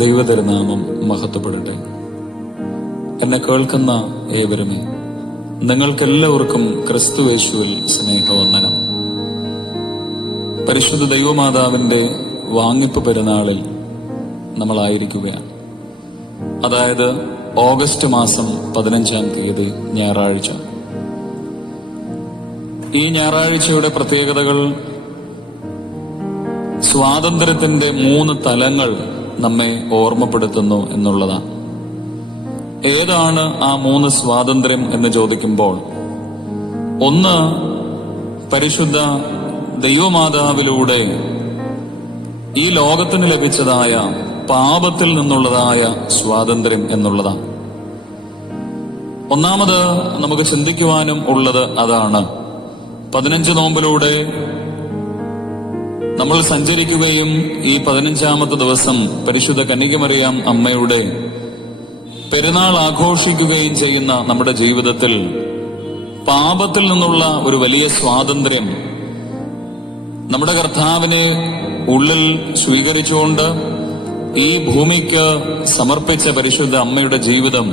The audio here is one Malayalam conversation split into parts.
ദൈവതിരുനാമം മഹത്വപ്പെടട്ടെ. എന്നെ കേൾക്കുന്ന ഏവരുമേ, നിങ്ങൾക്കെല്ലാവർക്കും ക്രിസ്തുയേശുവിൽ സ്നേഹവന്ദനം. പരിശുദ്ധ ദൈവമാതാവിന്റെ വാങ്ങിപ്പ് പെരുന്നാളിൽ നമ്മളായിരിക്കുകയാണ്. അതായത് ഓഗസ്റ്റ് മാസം 15-ാം തീയതി ഞായറാഴ്ച. ഈ ഞായറാഴ്ചയുടെ പ്രത്യേകതകൾ സ്വാതന്ത്ര്യത്തിന്റെ 3 തലങ്ങൾ നമ്മെ ഓർമ്മപ്പെടുത്തുന്നു എന്നുള്ളതാണ്. ഏതാണ് ആ 3 സ്വാതന്ത്ര്യം എന്ന് ചോദിക്കുമ്പോൾ, ഒന്ന് പരിശുദ്ധ ദൈവമാതാവിലൂടെ ഈ ലോകത്തിന് ലഭിച്ചതായ പാപത്തിൽ നിന്നുള്ളതായ സ്വാതന്ത്ര്യം എന്നുള്ളതാണ്. ഒന്നാമത് നമുക്ക് ചിന്തിക്കുവാനും ഉള്ളത് അതാണ്. 15 നോമ്പിലൂടെ നമ്മൾ സഞ്ചരിക്കുകയും ഈ 15-ാമത്തെ ദിവസം പരിശുദ്ധ കന്യകമറിയാം അമ്മയുടെ പെരുന്നാൾ ആഘോഷിക്കുകയും ചെയ്യുന്ന നമ്മുടെ ജീവിതത്തിൽ പാപത്തിൽ നിന്നുള്ള ഒരു വലിയ സ്വാതന്ത്ര്യം നമ്മുടെ കർത്താവിനെ ഉള്ളിൽ സ്വീകരിച്ചുകൊണ്ട് ഈ ഭൂമിക്ക് സമർപ്പിച്ച പരിശുദ്ധ അമ്മയുടെ ജീവിതം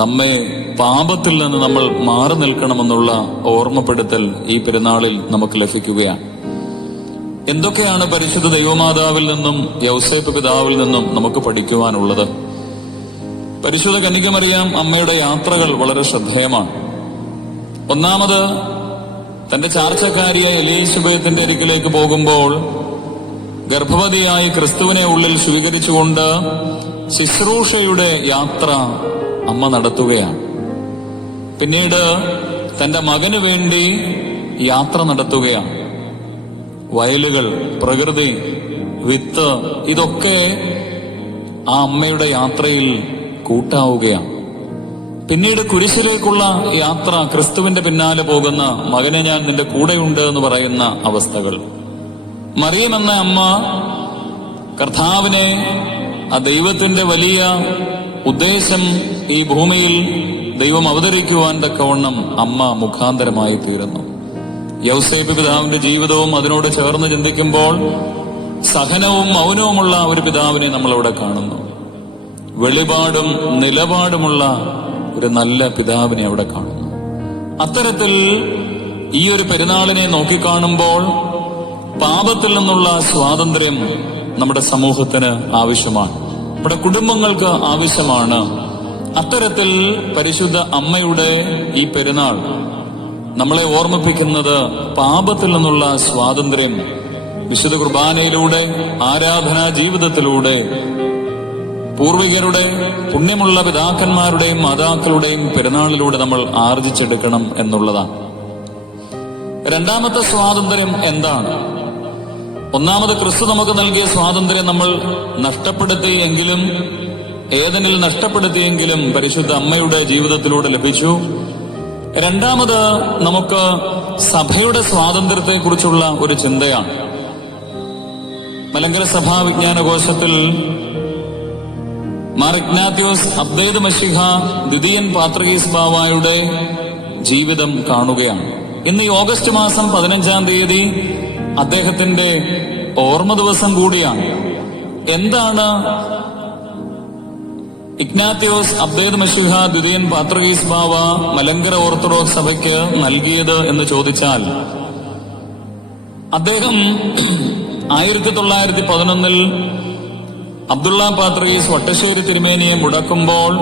നമ്മെ പാപത്തിൽ നിന്ന് നമ്മൾ മാറി നിൽക്കണമെന്നുള്ള ഓർമ്മപ്പെടുത്തൽ ഈ പെരുന്നാളിൽ നമുക്ക് ലഭിക്കുകയാണ്. എന്തൊക്കെയാണ് പരിശുദ്ധ ദൈവമാതാവിൽ നിന്നും യൗസേപ്പ് പിതാവിൽ നിന്നും നമുക്ക് പഠിക്കുവാനുള്ളത്? പരിശുദ്ധ കന്യകമറിയാം അമ്മയുടെ യാത്രകൾ വളരെ ശ്രദ്ധേയമാണ്. ഒന്നാമത് തന്റെ ചാർച്ചക്കാരിയായ എലീശബത്തിന്റെ അരികിലേക്ക് പോകുമ്പോൾ ഗർഭവതിയായി ക്രിസ്തുവിനെ ഉള്ളിൽ സ്വീകരിച്ചുകൊണ്ട് ശുശ്രൂഷയുടെ യാത്ര അമ്മ നടത്തുകയാണ്. പിന്നീട് തന്റെ മകന് വേണ്ടി യാത്ര നടത്തുകയാണ്. വയലുകൾ, പ്രകൃതി, വിത്ത്, ഇതൊക്കെ ആ അമ്മയുടെ യാത്രയിൽ കൂട്ടാവുകയാണ്. പിന്നീട് കുരിശിലേക്കുള്ള യാത്ര, ക്രിസ്തുവിന്റെ പിന്നാലെ പോകുന്ന മകനെ ഞാൻ നിന്റെ കൂടെയുണ്ട് എന്ന് പറയുന്ന അവസ്ഥകൾ. മറിയം എന്ന അമ്മ കർത്താവിനെ, ആ ദൈവത്തിന്റെ വലിയ ഉദ്ദേശം ഈ ഭൂമിയിൽ ദൈവം അവതരിക്കുവാൻ തക്കവണ്ണം അമ്മ മുഖാന്തരമായി തീരുന്നു. യൗസേപ്പ് പിതാവിന്റെ ജീവിതവും അതിനോട് ചേർന്ന് ചിന്തിക്കുമ്പോൾ സഹനവും മൗനവുമുള്ള ഒരു പിതാവിനെ നമ്മളവിടെ കാണുന്നു. വെളിപാടും നിലപാടുമുള്ള ഒരു നല്ല പിതാവിനെ അവിടെ കാണുന്നു. അത്തരത്തിൽ ഈ ഒരു പെരുന്നാളിനെ നോക്കിക്കാണുമ്പോൾ പാപത്തിൽ നിന്നുള്ള സ്വാതന്ത്ര്യം നമ്മുടെ സമൂഹത്തിന് ആവശ്യമാണ്, നമ്മുടെ കുടുംബങ്ങൾക്ക് ആവശ്യമാണ്. അത്തരത്തിൽ പരിശുദ്ധ അമ്മയുടെ ഈ പെരുന്നാൾ നമ്മളെ ഓർമ്മിപ്പിക്കുന്നത് പാപത്തിൽ നിന്നുള്ള സ്വാതന്ത്ര്യം വിശുദ്ധ കുർബാനയിലൂടെ, ആരാധനാ ജീവിതത്തിലൂടെ, പൂർവികരുടെ പുണ്യമുള്ള പിതാക്കന്മാരുടെയും മാതാക്കളുടെയും പെരുന്നാളിലൂടെ നമ്മൾ ആർജിച്ചെടുക്കണം എന്നുള്ളതാണ്. രണ്ടാമത്തെ സ്വാതന്ത്ര്യം എന്താണ്? ഒന്നാമത് ക്രിസ്തു നമുക്ക് നൽകിയ സ്വാതന്ത്ര്യം നമ്മൾ നഷ്ടപ്പെടുത്തിയെങ്കിലും, ഏതെനിൽ നഷ്ടപ്പെടുത്തിയെങ്കിലും പരിശുദ്ധ അമ്മയുടെ ജീവിതത്തിലൂടെ ലഭിച്ചു. രണ്ടാമത് നമുക്ക് സഭയുടെ സ്വാതന്ത്ര്യത്തെക്കുറിച്ചുള്ള ഒരു ചിന്തയാണ്. മലങ്കര സഭാ വിജ്ഞാനകോശത്തിൽ മാർ ഇഗ്നാത്യോസ് അബ്ദേദ് മശിഹ ദ്വിതീയൻ പാത്രികീസ് ബാവായുടെ ജീവിതം കാണുകയാണ്. ഇന്ന് ഈ ഓഗസ്റ്റ് മാസം 15-ാം തീയതി അദ്ദേഹത്തിന്റെ ഓർമ്മ ദിവസം കൂടിയാണ്. എന്താണ് ഇഗ്നാത്യോസ് അബ്ദേദ് മശിഹ ദ്വിതീയൻ പാത്രികീസ് ബാവ മലങ്കര ഓർത്തഡോക്സ് സഭയ്ക്ക് നൽകിയത് എന്ന് ചോദിച്ചാൽ, അദ്ദേഹം 1911 അബ്ദുള്ള പാത്രികീസ് വട്ടശ്ശേരി തിരുമേനിയെ മുടക്കുമ്പോൾ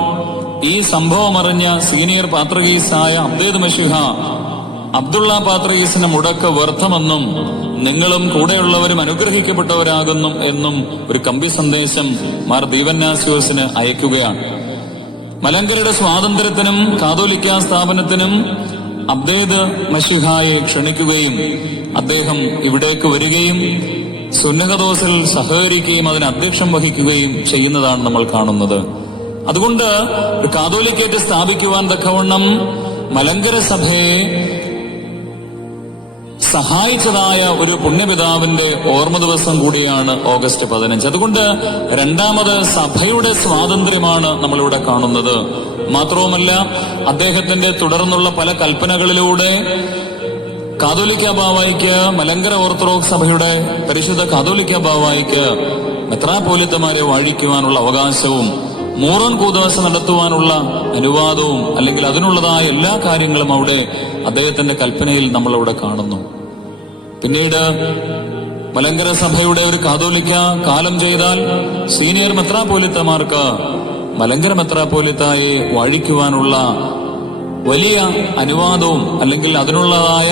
ഈ സംഭവം അറിഞ്ഞ സീനിയർ പാത്രികീസായ അബ്ദേദ് മശിഹ അബ്ദുള്ള പാത്രികീസിന്റെ മുടക്ക് വ്യർത്ഥമെന്നും നിങ്ങളും കൂടെയുള്ളവരും അനുഗ്രഹിക്കപ്പെട്ടവരാകുന്നു എന്നും ഒരു കമ്പി സന്ദേശം മാർ ദീവന്നാസ്യോസിന് അയക്കുകയാണ്. മലങ്കരയുടെ സ്വാതന്ത്ര്യത്തിനും കാതോലിക്ക സ്ഥാപനത്തിനും അബ്ദേദ് മശിഹായെ ക്ഷണിക്കുകയും അദ്ദേഹം ഇവിടേക്ക് വരികയും സുന്നഹദോസിൽ സഹകരിക്കുകയും അതിന് അധ്യക്ഷം വഹിക്കുകയും ചെയ്യുന്നതാണ് നമ്മൾ കാണുന്നത്. അതുകൊണ്ട് ഒരു കാതോലിക്കേറ്റ് സ്ഥാപിക്കുവാൻ തക്കവണ്ണം മലങ്കര സഭയെ സഹായിച്ചതായ ഒരു പുണ്യപിതാവിന്റെ ഓർമ്മ ദിവസം കൂടിയാണ് ഓഗസ്റ്റ് 15. അതുകൊണ്ട് രണ്ടാമത് സഭയുടെ സ്വാതന്ത്ര്യമാണ് നമ്മളിവിടെ കാണുന്നത്. മാത്രവുമല്ല, അദ്ദേഹത്തിന്റെ തുടർന്നുള്ള പല കൽപ്പനകളിലൂടെ കാതോലിക്ക ബാവായിക്ക്, മലങ്കര ഓർത്തഡോക്സ് സഭയുടെ പരിശുദ്ധ കാതോലിക്ക ബാവായിക്ക് മെത്രാപ്പോലിത്തമാരെ വാഴിക്കുവാനുള്ള അവകാശവും മൂറോൻ കൂദാശ നടത്തുവാനുള്ള അനുവാദവും അല്ലെങ്കിൽ അതിനുള്ളതായ എല്ലാ കാര്യങ്ങളും അവിടെ അദ്ദേഹത്തിന്റെ കൽപ്പനയിൽ നമ്മളവിടെ കാണുന്നു. പിന്നീട് മലങ്കര സഭയുടെ ഒരു കാതോലിക്ക കാലം ചെയ്താൽ സീനിയർ മെത്രാപ്പോലിത്തമാർക്ക് മലങ്കര മെത്രാപ്പോലിത്തായെ വാഴിക്കുവാനുള്ള വലിയ അനുവാദവും അല്ലെങ്കിൽ അതിനുള്ളതായ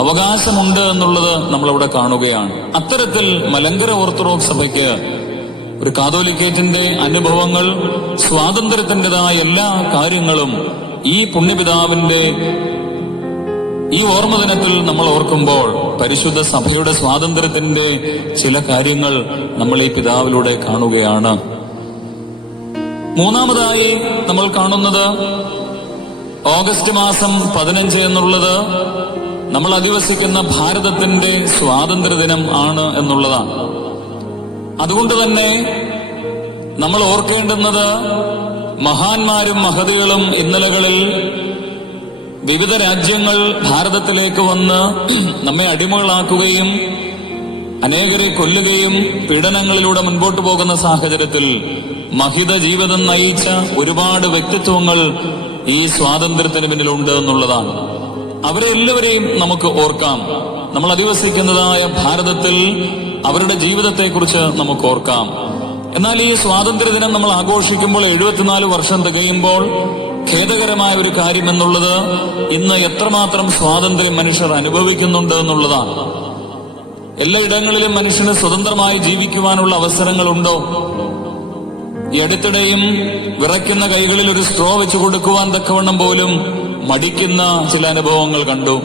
അവകാശമുണ്ട് എന്നുള്ളത് നമ്മളവിടെ കാണുകയാണ്. അത്തരത്തിൽ മലങ്കര ഓർത്തഡോക്സ് സഭയ്ക്ക് ഒരു കാതോലിക്കേറ്റിന്റെ അനുഭവങ്ങൾ, സ്വാതന്ത്ര്യത്തിൻ്റെതായ എല്ലാ കാര്യങ്ങളും ഈ പുണ്യപിതാവിന്റെ ഈ ഓർമ്മ ദിനത്തിൽ നമ്മൾ ഓർക്കുമ്പോൾ പരിശുദ്ധ സഭയുടെ സ്വാതന്ത്ര്യത്തിന്റെ ചില കാര്യങ്ങൾ നമ്മൾ ഈ പിതാവിലൂടെ കാണുകയാണ്. മൂന്നാമതായി നമ്മൾ കാണുന്നത് ഓഗസ്റ്റ് മാസം 15 എന്നുള്ളത് നമ്മൾ അധിവസിക്കുന്ന ഭാരതത്തിന്റെ സ്വാതന്ത്ര്യദിനം ആണ് എന്നുള്ളതാണ്. അതുകൊണ്ട് തന്നെ നമ്മൾ ഓർക്കേണ്ടുന്നത് മഹാന്മാരും മഹതികളും ഇന്നലകളിൽ വിവിധ രാജ്യങ്ങൾ ഭാരതത്തിലേക്ക് വന്ന് നമ്മെ അടിമകളാക്കുകയും അനേകരെ കൊല്ലുകയും പീഡനങ്ങളിലൂടെ മുൻപോട്ട് പോകുന്ന സാഹചര്യത്തിൽ മഹിത ജീവിതം നയിച്ച ഒരുപാട് വ്യക്തിത്വങ്ങൾ ഈ സ്വാതന്ത്ര്യത്തിന് പിന്നിലുണ്ട് എന്നുള്ളതാണ്. അവരെ എല്ലാവരെയും നമുക്ക് ഓർക്കാം. നമ്മൾ അധിവസിക്കുന്നതായ ഭാരതത്തിൽ അവരുടെ ജീവിതത്തെക്കുറിച്ച് നമുക്ക് ഓർക്കാം. എന്നാൽ ഈ സ്വാതന്ത്ര്യദിനം നമ്മൾ ആഘോഷിക്കുമ്പോൾ 74 വർഷം തികയുമ്പോൾ ഖേദകരമായ ഒരു കാര്യം എന്നുള്ളത് ഇന്ന് എത്രമാത്രം സ്വാതന്ത്ര്യം മനുഷ്യർ അനുഭവിക്കുന്നുണ്ട് എന്നുള്ളതാണ്. എല്ലായിടങ്ങളിലും മനുഷ്യന് സ്വതന്ത്രമായി ജീവിക്കുവാനുള്ള അവസരങ്ങളുണ്ടോ? ഈ അടുത്തിടെയും വിറയ്ക്കുന്ന കൈകളിൽ ഒരു സ്ട്രോ വെച്ച് കൊടുക്കുവാൻ തക്കവണ്ണം പോലും മടിക്കുന്ന ചില അനുഭവങ്ങൾ കണ്ടു.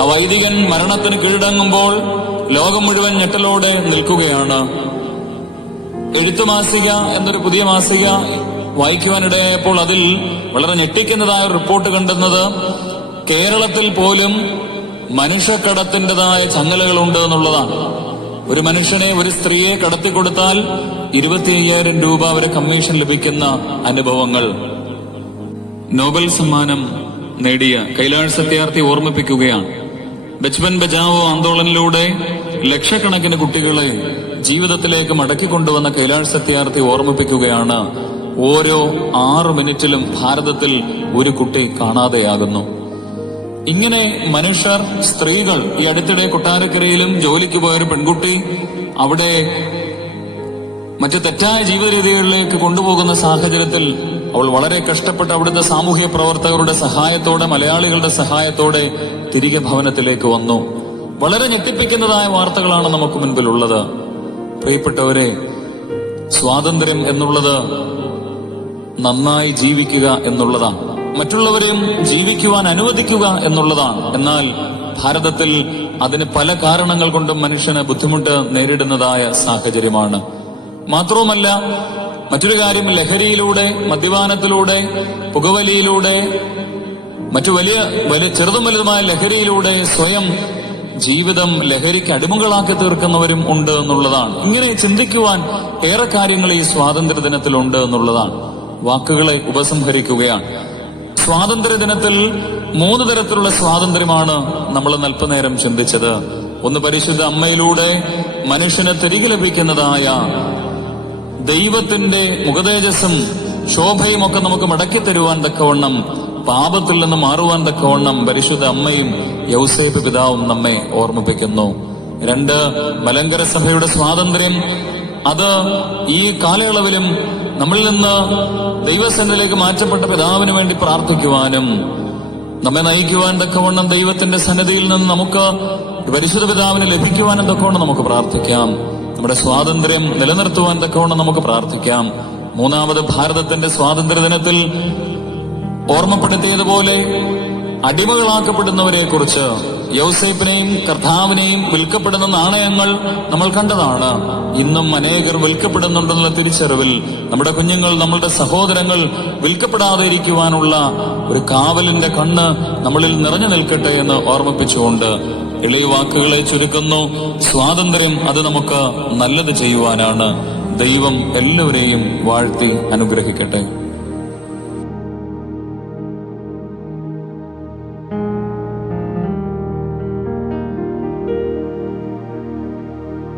ആ വൈദികൻ മരണത്തിന് കീഴടങ്ങുമ്പോൾ ലോകം മുഴുവൻ ഞെട്ടലോടെ നിൽക്കുകയാണ്. എഴുത്തുമാസിക എന്നൊരു പുതിയ മാസിക വായിക്കുവാനിടയായപ്പോൾ അതിൽ വളരെ ഞെട്ടിക്കുന്നതായ ഒരു റിപ്പോർട്ട് കണ്ടെന്നത് കേരളത്തിൽ പോലും മനുഷ്യക്കടത്തിൻ്റെതായ ചങ്ങലകളുണ്ട് എന്നുള്ളതാണ്. ഒരു മനുഷ്യനെ, ഒരു സ്ത്രീയെ കടത്തിക്കൊടുത്താൽ 25,000 രൂപ വരെ കമ്മീഷൻ ലഭിക്കുന്ന അനുഭവങ്ങൾ. നോബൽ സമ്മാനം നേടിയ കൈലാഷ് സത്യാർത്ഥി ഓർമ്മിപ്പിക്കുകയാണ്. ബച്പൻ ബചാവോ ആന്തോളനിലൂടെ ലക്ഷക്കണക്കിന് കുട്ടികളെ ജീവിതത്തിലേക്ക് മടക്കിക്കൊണ്ടുവന്ന കൈലാഷ് സത്യാർത്ഥി ഓർമ്മിപ്പിക്കുകയാണ്, ഓരോ 6 മിനിറ്റിലും ഭാരതത്തിൽ ഒരു കുട്ടി കാണാതെയാകുന്നു. ഇങ്ങനെ മനുഷ്യർ, സ്ത്രീകൾ, ഈ അടുത്തിടെ കൊട്ടാരക്കരയിലും ജോലിക്ക് പോയൊരു പെൺകുട്ടി അവിടെ മറ്റു തെറ്റായ ജീവിത രീതികളിലേക്ക് കൊണ്ടുപോകുന്ന സാഹചര്യത്തിൽ അവൾ വളരെ കഷ്ടപ്പെട്ട് അവിടുത്തെ സാമൂഹ്യ പ്രവർത്തകരുടെ സഹായത്തോടെ, മലയാളികളുടെ സഹായത്തോടെ തിരികെ ഭവനത്തിലേക്ക് വന്നു. വളരെ ഞെട്ടിപ്പിക്കുന്നതായ വാർത്തകളാണ് നമുക്ക് മുൻപിലുള്ളത്. പ്രിയപ്പെട്ടവരെ, സ്വാതന്ത്ര്യം എന്നുള്ളത് നന്നായി ജീവിക്കുക എന്നുള്ളതാണ്, മറ്റുള്ളവരെയും ജീവിക്കുവാൻ അനുവദിക്കുക എന്നുള്ളതാണ്. എന്നാൽ ഭാരതത്തിൽ അതിന് പല കാരണങ്ങൾ കൊണ്ടും മനുഷ്യന് ബുദ്ധിമുട്ട് നേരിടുന്നതായ സാഹചര്യമാണ്. മാത്രവുമല്ല, മറ്റൊരു കാര്യം, ലഹരിയിലൂടെ, മദ്യപാനത്തിലൂടെ, പുകവലിയിലൂടെ, മറ്റു വലിയ ചെറുതും വലുതുമായ ലഹരിയിലൂടെ സ്വയം ജീവിതം ലഹരിക്ക് അടിമകളാക്കി തീർക്കുന്നവരും ഉണ്ട് എന്നുള്ളതാണ്. ഇങ്ങനെ ചിന്തിക്കുവാൻ ഏറെ കാര്യങ്ങൾ ഈ സ്വാതന്ത്ര്യ ദിനത്തിലുണ്ട് എന്നുള്ളതാണ്. വാക്കുകളെ ഉപസംഹരിക്കുകയാണ്. സ്വാതന്ത്ര്യ ദിനത്തിൽ 3 തരത്തിലുള്ള സ്വാതന്ത്ര്യമാണ് നമ്മൾ അല്പനേരം ചിന്തിച്ചത്. ഒന്ന്, പരിശുദ്ധ അമ്മയിലൂടെ മനുഷ്യന് തിരികെ ലഭിക്കുന്നതായ ദൈവത്തിന്റെ മുഖതേജസ്സും ശോഭയും ഒക്കെ നമുക്ക് മടക്കി തരുവാൻ തക്കവണ്ണം, പാപത്തിൽ നിന്ന് മാറുവാൻ തക്കവണ്ണം പരിശുദ്ധ അമ്മയും യൗസേപ്പ് പിതാവും നമ്മെ ഓർമ്മിപ്പിക്കുന്നു. 2, മലങ്കര സഭയുടെ സ്വാതന്ത്ര്യം. അത് ഈ കാലയളവിലും നമ്മളിൽ നിന്ന് ദൈവസന്നിധിയിലേക്ക് മാറ്റപ്പെട്ട പിതാവിന് വേണ്ടി പ്രാർത്ഥിക്കുവാനും നമ്മെ നയിക്കുവാൻ തക്കവണ്ണം ദൈവത്തിന്റെ സന്നിധിയിൽ നിന്ന് നമുക്ക് പരിശുദ്ധ പിതാവിന് ലഭിക്കുവാനും തക്കവണ്ണം നമുക്ക് പ്രാർത്ഥിക്കാം. നമ്മുടെ സ്വാതന്ത്ര്യം നിലനിർത്തുവാൻ തക്കവണ്ണം നമുക്ക് പ്രാർത്ഥിക്കാം. 3, ഭാരതത്തിന്റെ സ്വാതന്ത്ര്യ ദിനത്തിൽ ഓർമ്മപ്പെടുത്തിയതുപോലെ അടിമകളാക്കപ്പെടുന്നവരെ കുറിച്ച്, യൗസേപ്പിനെയും കർത്താവിനെയും വിൽക്കപ്പെടുന്ന നാണയങ്ങൾ നമ്മൾ കണ്ടതാണ്. ഇന്നും അനേകർ വിൽക്കപ്പെടുന്നുണ്ടെന്നുള്ള തിരിച്ചറിവിൽ നമ്മുടെ കുഞ്ഞുങ്ങൾ, നമ്മളുടെ സഹോദരങ്ങൾ വിൽക്കപ്പെടാതെ ഇരിക്കുവാനുള്ള ഒരു കാവലിന്റെ കണ്ണ് നമ്മളിൽ നിറഞ്ഞു നിൽക്കട്ടെ എന്ന് ഓർമ്മിപ്പിച്ചുകൊണ്ട് എളിയ വാക്കുകളെ ചുരുക്കുന്നു. സ്വാതന്ത്ര്യം അത് നമുക്ക് നല്ലത് ചെയ്യുവാനാണ്. ദൈവം എല്ലാവരെയും വാഴ്ത്തി അനുഗ്രഹിക്കട്ടെ.